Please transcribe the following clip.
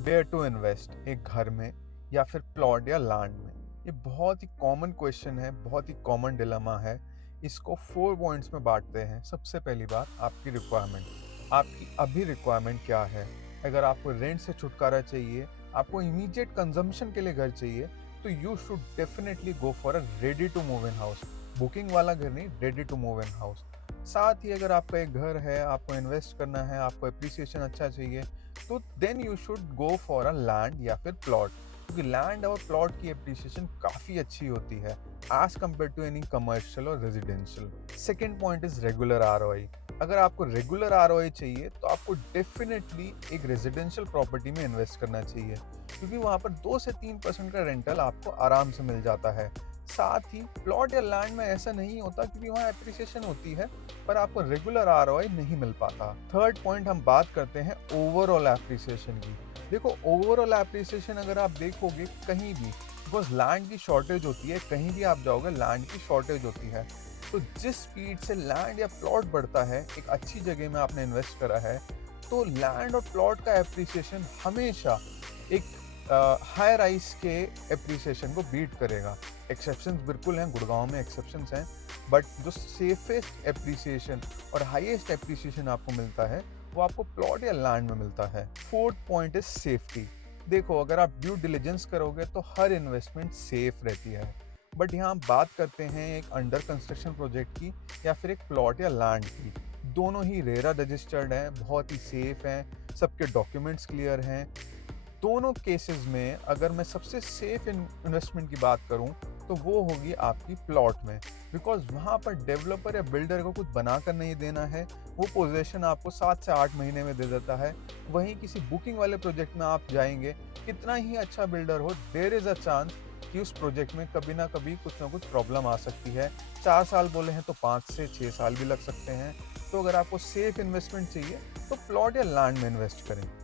Where to invest, एक घर में या फिर प्लॉट या लैंड में? ये बहुत ही कॉमन क्वेश्चन है, बहुत ही कॉमन डिलेमा है। इसको 4 पॉइंट्स में बांटते हैं। सबसे पहली बात, आपकी रिक्वायरमेंट। आपकी अभी रिक्वायरमेंट क्या है? अगर आपको रेंट से छुटकारा चाहिए, आपको इमीडिएट कंजम्पशन के लिए घर चाहिए, तो you should definitely go for a ready to move in house. Booking वाला घर नहीं, ready to move in house. साथ ही अगर आपका एक घर है, आपको इन्वेस्ट करना है, आपको एप्रिसिएशन अच्छा चाहिए, तो then you should go for a land या फिर प्लॉट, क्योंकि लैंड और प्लॉट की एप्रिसिएशन काफ़ी अच्छी होती है as compared to any commercial और residential. Second point is regular ROI. अगर आपको रेगुलर आरओआई चाहिए तो आपको डेफिनेटली एक रेजिडेंशियल प्रॉपर्टी में इन्वेस्ट करना चाहिए, क्योंकि वहाँ पर 2 से 3% का रेंटल आपको आराम से मिल जाता है। साथ ही प्लॉट या लैंड में ऐसा नहीं होता, क्योंकि वहाँ एप्रिसिएशन होती है पर आपको रेगुलर आरओआई नहीं मिल पाता। थर्ड पॉइंट, हम बात करते हैं ओवरऑल एप्रिसिएशन की। देखो, ओवरऑल एप्रिसिएशन अगर आप देखोगे कहीं भी, बिकॉज लैंड की शॉर्टेज होती है, कहीं भी आप जाओगे लैंड की शॉर्टेज होती है। तो जिस स्पीड से लैंड या प्लॉट बढ़ता है, एक अच्छी जगह में आपने इन्वेस्ट करा है, तो लैंड और प्लॉट का एप्रिसिएशन हमेशा एक हाई राइज के एप्रिसिएशन को बीट करेगा। एक्सेप्शंस बिल्कुल हैं, गुड़गांव में एक्सेप्शंस हैं, बट जो सेफेस्ट एप्रिसिएशन और हाईएस्ट एप्रिसिएशन आपको मिलता है, वो आपको प्लॉट या लैंड में मिलता है। Fourth point is safety. देखो, अगर आप ड्यू डिलिजेंस करोगे तो हर इन्वेस्टमेंट सेफ रहती है, बट यहाँ हम बात करते हैं एक अंडर कंस्ट्रक्शन प्रोजेक्ट की या फिर एक प्लॉट या लैंड की। दोनों ही रेरा रजिस्टर्ड हैं, बहुत ही सेफ हैं, सबके डॉक्यूमेंट्स क्लियर हैं। दोनों केसेस में अगर मैं सबसे सेफ इन्वेस्टमेंट की बात करूं, तो वो होगी आपकी प्लॉट में, बिकॉज वहां पर डेवलपर या बिल्डर को कुछ बनाकर नहीं देना है, वो पोजीशन आपको 7 से 8 महीने में दे देता है। वहीं किसी बुकिंग वाले प्रोजेक्ट में आप जाएंगे, कितना ही अच्छा बिल्डर हो, देयर इज अ चांस कि उस प्रोजेक्ट में कभी ना कभी कुछ ना कुछ प्रॉब्लम आ सकती है। 4 साल बोले हैं तो 5 से 6 साल भी लग सकते हैं। तो अगर आपको सेफ इन्वेस्टमेंट चाहिए, तो प्लॉट या लैंड में इन्वेस्ट करें।